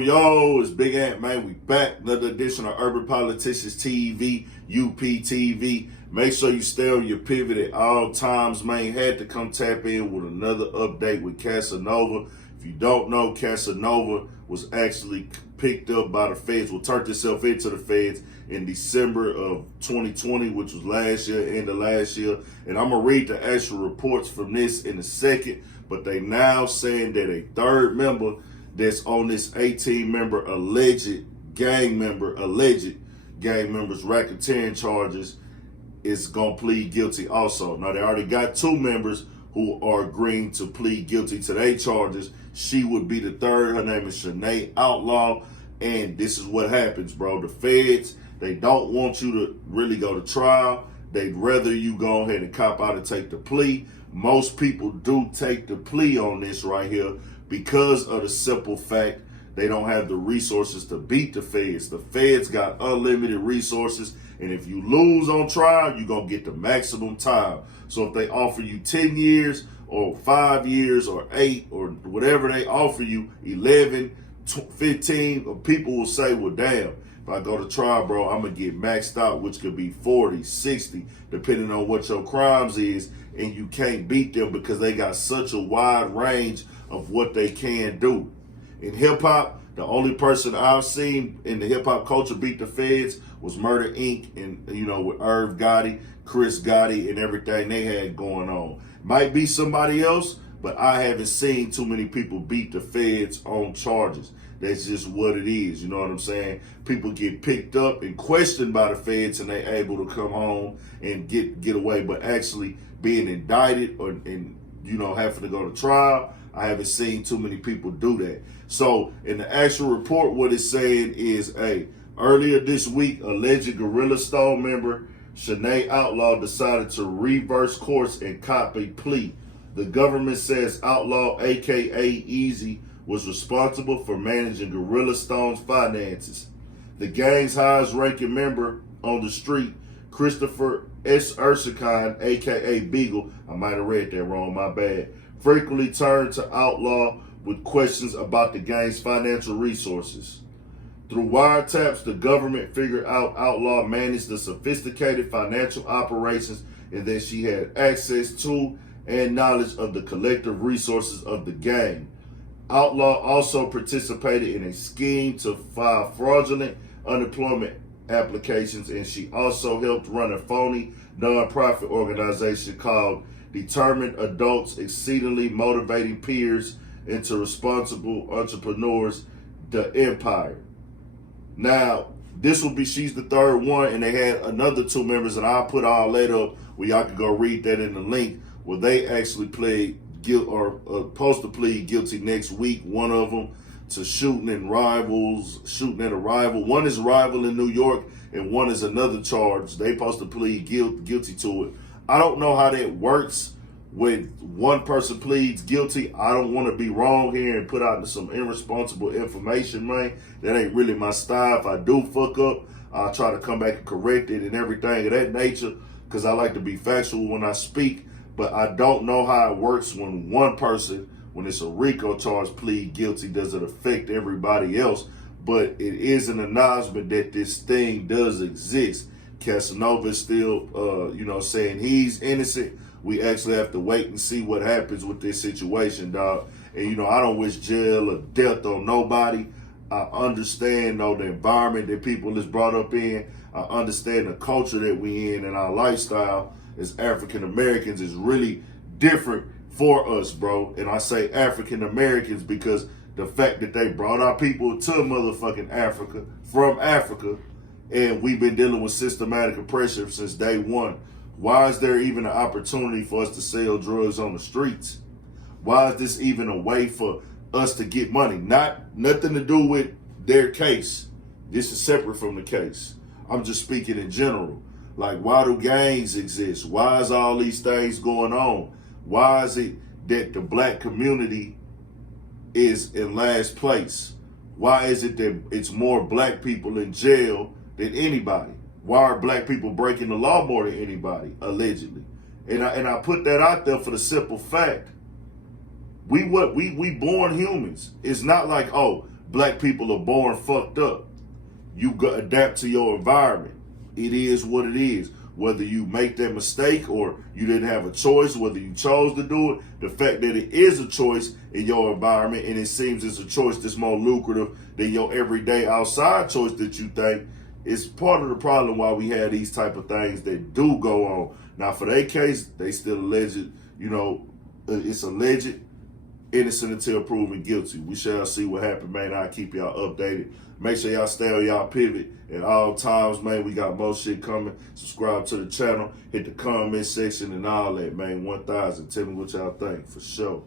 Yo, it's Big Ant, man. We back. Another edition of Urban Politicians TV, UPTV. Make sure you stay on your pivot at all times, man. Had to come tap in with another update with Casanova. If you don't know, Casanova was actually picked up by the feds, turned itself into the feds in December of 2020, which was last year, end of last year. And I'm going to read the actual reports from this in a second, but they now saying that a third member that's on this 18-member alleged gang members racketeering charges is going to plead guilty also. Now, they already got two members who are agreeing to plead guilty to their charges. She would be the third. Her name is Shanae Outlaw. And this is what happens, bro. The feds, they don't want you to really go to trial. They'd rather you go ahead and cop out and take the plea. Most people do take the plea on this right here because of the simple fact they don't have the resources to beat the feds. The feds got unlimited resources, and if you lose on trial, you're going to get the maximum time. So if they offer you 10 years or 5 years or 8 or whatever they offer you, 11, 15, people will say, well, damn, if I go to trial, bro, I'm going to get maxed out, which could be 40, 60, depending on what your crimes is, and you can't beat them because they got such a wide range of what they can do. In hip-hop, the only person I've seen in the hip-hop culture beat the feds was Murder Inc. and, with Irv Gotti, Chris Gotti, and everything they had going on. Might be somebody else, but I haven't seen too many people beat the feds on charges. That's just what it is, you know what I'm saying? People get picked up and questioned by the feds, and they able to come home and get away, but actually being indicted or having to go to trial, I haven't seen too many people do that. So in the actual report, what it's saying is, earlier this week, alleged Gorilla Stone member Shanae Outlaw decided to reverse course and cop a plea. The government says Outlaw, aka Easy, was responsible for managing Gorilla Stone's finances. The gang's highest ranking member on the street, Christopher S. Ursicon, aka Beagle, I might have read that wrong, my bad, frequently turned to Outlaw with questions about the gang's financial resources. Through wiretaps, the government figured out Outlaw managed the sophisticated financial operations and that she had access to and knowledge of the collective resources of the gang. Outlaw also participated in a scheme to file fraudulent unemployment applications, and she also helped run a phony nonprofit organization called Determined Adults Exceedingly Motivating Peers into Responsible Entrepreneurs, the Empire. Now, she's the third one, and they had another two members, and I'll put all that up where y'all can go read that in the link, where they actually played guilt or supposed to plead guilty next week. One of them to shooting at a rival. One is a rival in New York, and one is another charge. They supposed to plead guilty to it. I don't know how that works when one person pleads guilty. I don't want to be wrong here and put out some irresponsible information, man. That ain't really my style. If I do fuck up, I'll try to come back and correct it and everything of that nature, because I like to be factual when I speak. But I don't know how it works when one person, when it's a Rico charge, plead guilty. Does it affect everybody else? But it is an acknowledgement that this thing does exist. Casanova is still, saying he's innocent. We actually have to wait and see what happens with this situation, dog. And, I don't wish jail or death on nobody. I understand, the environment that people is brought up in. I understand the culture that we in, and our lifestyle as African Americans is really different for us, bro. And I say African Americans because the fact that they brought our people to motherfucking Africa, from Africa, and we've been dealing with systematic oppression since day one. Why is there even an opportunity for us to sell drugs on the streets? Why is this even a way for us to get money? Nothing to do with their case. This is separate from the case. I'm just speaking in general. Like, why do gangs exist? Why is all these things going on? Why is it that the black community is in last place? Why is it that it's more black people in jail than anybody? Why are black people breaking the law more than anybody, allegedly? And I put that out there for the simple fact, we born humans. It's not like, Black people are born fucked up. You got to adapt to your environment. It is what it is. Whether you make that mistake or you didn't have a choice, whether you chose to do it, the fact that it is a choice in your environment and it seems it's a choice that's more lucrative than your everyday outside choice that you think is part of the problem why we have these type of things that do go on. Now, for their case, they still alleged, it's alleged, innocent until proven guilty. We shall see what happens, man. I'll keep y'all updated. Make sure y'all stay on y'all pivot at all times, man. We got more shit coming. Subscribe to the channel. Hit the comment section and all that, man. 1,000. Tell me what y'all think, for sure.